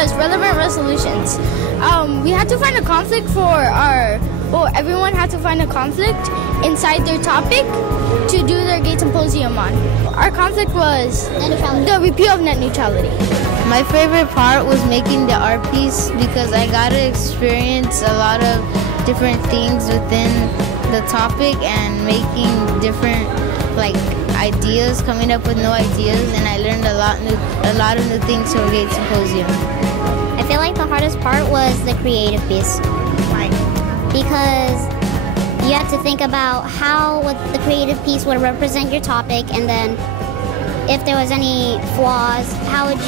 was relevant resolutions. We had to find a conflict everyone had to find a conflict inside their topic to do their GATE Symposium on. Our conflict was the repeal of net neutrality. My favorite part was making the art piece because I got to experience a lot of different things within the topic and making different ideas, coming up with new ideas, and I learned a lot of new things from GATE Symposium. I feel like the hardest part was the creative piece. Why? Because you have to think about how the creative piece would represent your topic, and then if there was any flaws, how'd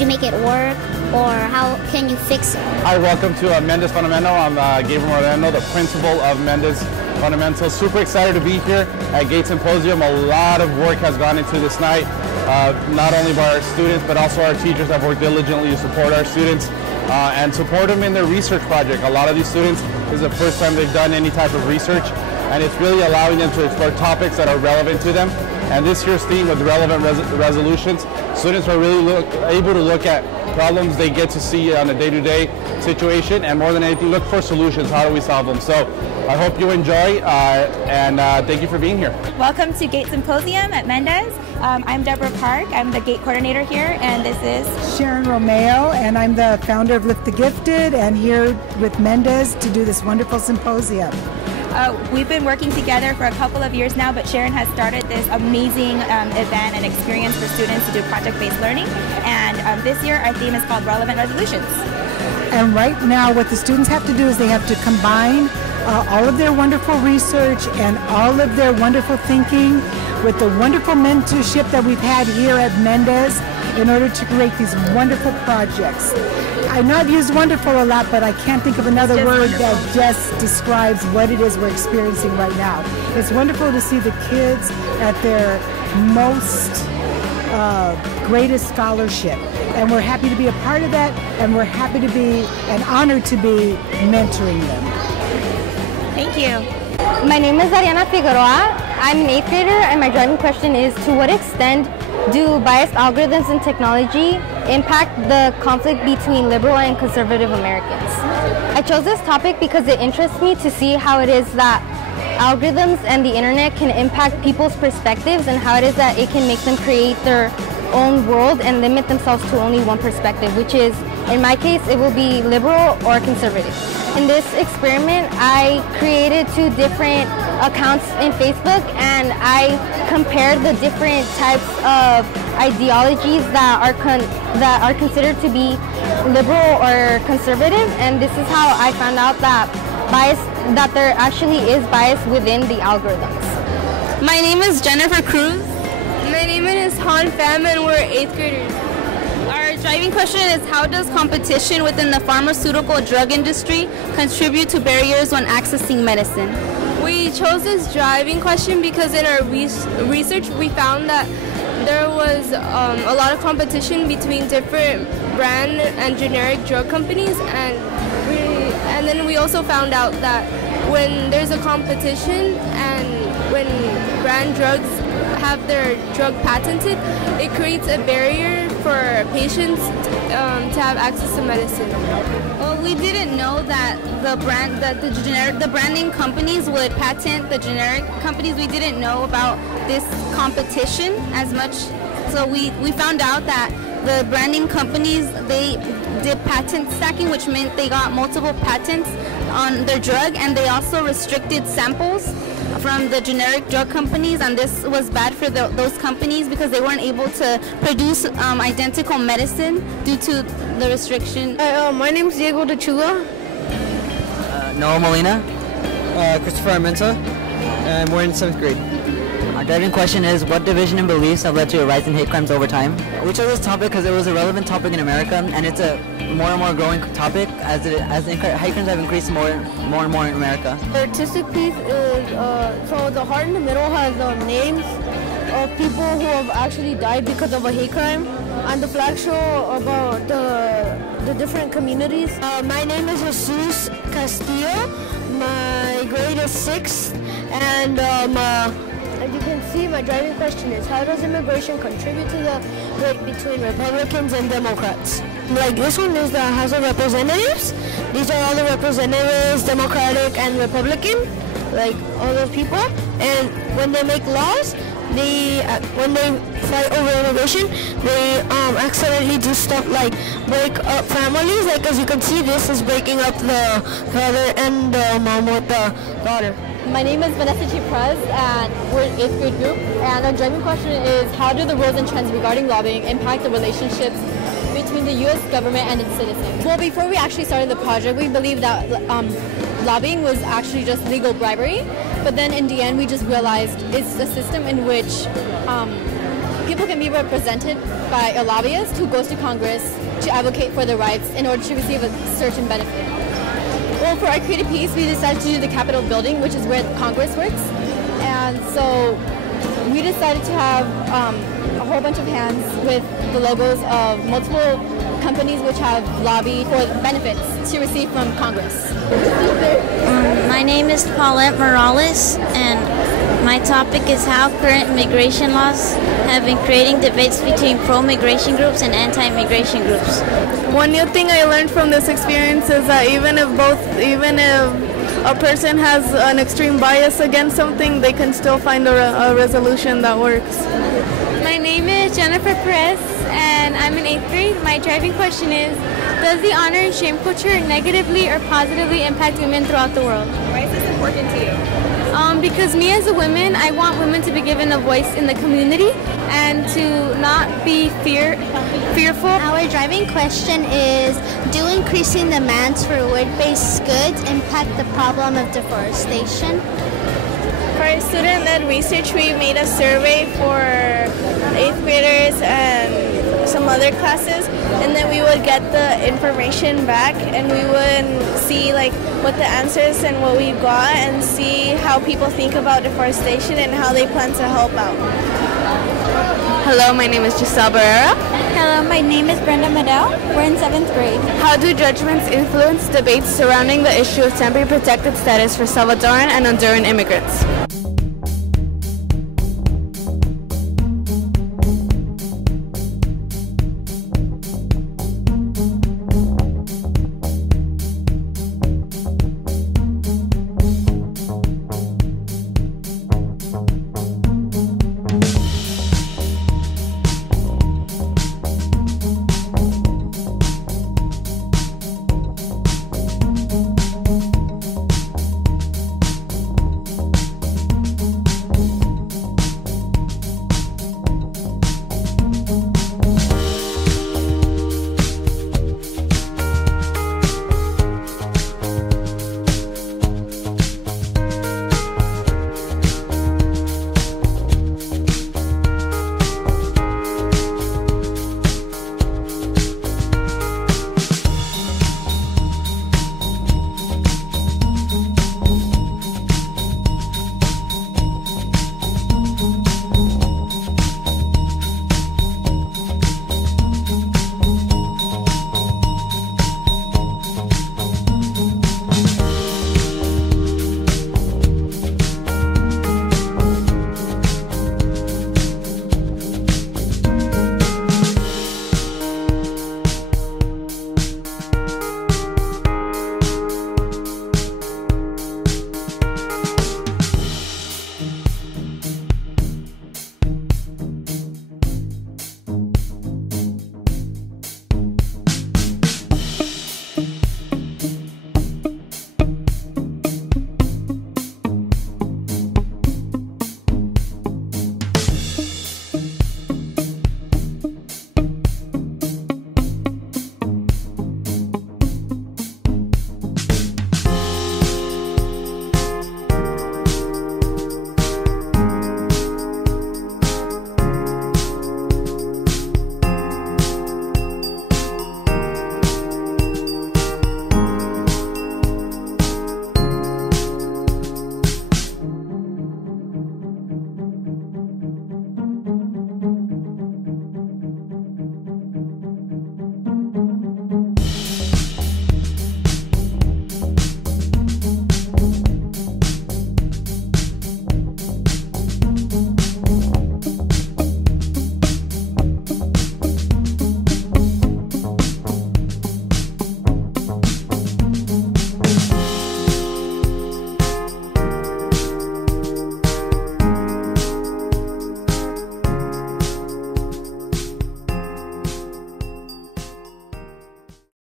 you make it work, or how can you fix it? Hi, welcome to Mendez Fundamental. I'm Gabriel Moreno, the principal of Mendez Fundamental. Super excited to be here at GATE Symposium. A lot of work has gone into this night, not only by our students, but also our teachers have worked diligently to support our students and support them in their research project. A lot of these students, this is the first time they've done any type of research, and it's really allowing them to explore topics that are relevant to them. And this year's theme with relevant resolutions, students are really able to look at problems they get to see on a day-to-day situation, and more than anything, look for solutions. How do we solve them? So I hope you enjoy, and thank you for being here. Welcome to GATE Symposium at Mendez. I'm Deborah Park. I'm the GATE coordinator here, and this is SHARON, ROMEO, and I'm the founder of Lift the Gifted, and here with Mendez to do this wonderful symposium. We've been working together for a couple of years now, but SHARON has started this amazing event and experience for students to do project-based learning. And this year, our theme is called Relevant Resolutions. And right now, what the students have to do is they have to combine all of their wonderful research and all of their wonderful thinking with the wonderful mentorship that we've had here at Mendez in order to create these wonderful projects. I know I've used wonderful a lot, but I can't think of another word that just describes what it is we're experiencing right now. It's wonderful to see the kids at their most greatest scholarship. And we're happy to be a part of that, and we're happy to be and honored to be mentoring them. Thank you. My name is Ariana Figueroa. I'm an 8th grader, and my driving question is, to what extent do biased algorithms in technology impact the conflict between liberal and conservative Americans? I chose this topic because it interests me to see how it is that algorithms and the internet can impact people's perspectives, and how it is that it can make them create their own world and limit themselves to only one perspective, which is, in my case, it will be liberal or conservative. In this experiment, I created 2 different accounts in Facebook, and I compared the different types of ideologies that are considered to be liberal or conservative, and this is how I found out that there actually is bias within the algorithms. My name is Jennifer Cruz. My name is Han Pham, and we're 8th graders. Our driving question is, how does competition within the pharmaceutical drug industry contribute to barriers when accessing medicine? We chose this driving question because in our research we found that there was a lot of competition between different brand and generic drug companies, and then we also found out that when there's a competition and when brand drugs have their drug patented, it creates a barrier for patients to have access to medicine. Well, we didn't know that the branding companies would patent the generic companies. We didn't know about this competition as much. So we found out that the branding companies, they did patent stacking, which meant they got multiple patents on their drug, and they also restricted samples from the generic drug companies, and this was bad for those companies because they weren't able to produce identical medicine due to the restriction. My name is Diego de Chuga. Noah Molina. Christopher Armenta. And we're in 7th grade. Our driving question is, what division and beliefs have led to a rise in hate crimes over time? We chose this topic because it was a relevant topic in America, and it's a more and more growing topic as hate crimes have increased more and more in America. The artistic piece is, so the heart in the middle has names of people who have actually died because of a hate crime, and the flag show about the different communities. My name is Jesus Castillo. My grade is 6th, and as you can GATE, my driving question is, how does immigration contribute to the debate between Republicans and Democrats? Like this one is the House of Representatives. These are all the representatives, Democratic and Republican, like all those people. And when they make laws, when they fight over immigration, they accidentally do stuff like break up families. Like as you can see, this is breaking up the father and the mom with the daughter. My name is Mendez Perez, and we're an 8th grade group. And our driving question is, how do the rules and trends regarding lobbying impact the relationships between the U.S. government and its citizens? Well, before we actually started the project, we believed that lobbying was actually just legal bribery. But then in the end, we just realized it's a system in which people can be represented by a lobbyist who goes to Congress to advocate for their rights in order to receive a certain benefit. Well, for our creative piece, we decided to do the Capitol building, which is where Congress works. And so we decided to have a whole bunch of hands with the logos of multiple companies which have lobbied for benefits to receive from Congress. My name is Paulette Morales, and my topic is how current immigration laws have been creating debates between pro-migration groups and anti-immigration groups. One new thing I learned from this experience is that even if a person has an extreme bias against something, they can still find a resolution that works. My name is Jennifer Perez, and I'm in 8th grade. My driving question is, does the honor and shame culture negatively or positively impact women throughout the world? Why is this important to you? Because me as a woman, I want women to be given a voice in the community and to not be fearful. Our driving question is, do increasing demands for wood-based goods impact the problem of deforestation? For student-led research, we made a survey for 8th graders and some other classes, and then we would get the information back and we would see like what the answers and what we got and see how people think about deforestation and how they plan to help out. Hello, my name is Giselle Barrera. Hello, my name is Brenda Medell. We're in 7th grade. How do judgments influence debates surrounding the issue of temporary protected status for Salvadoran and Honduran immigrants?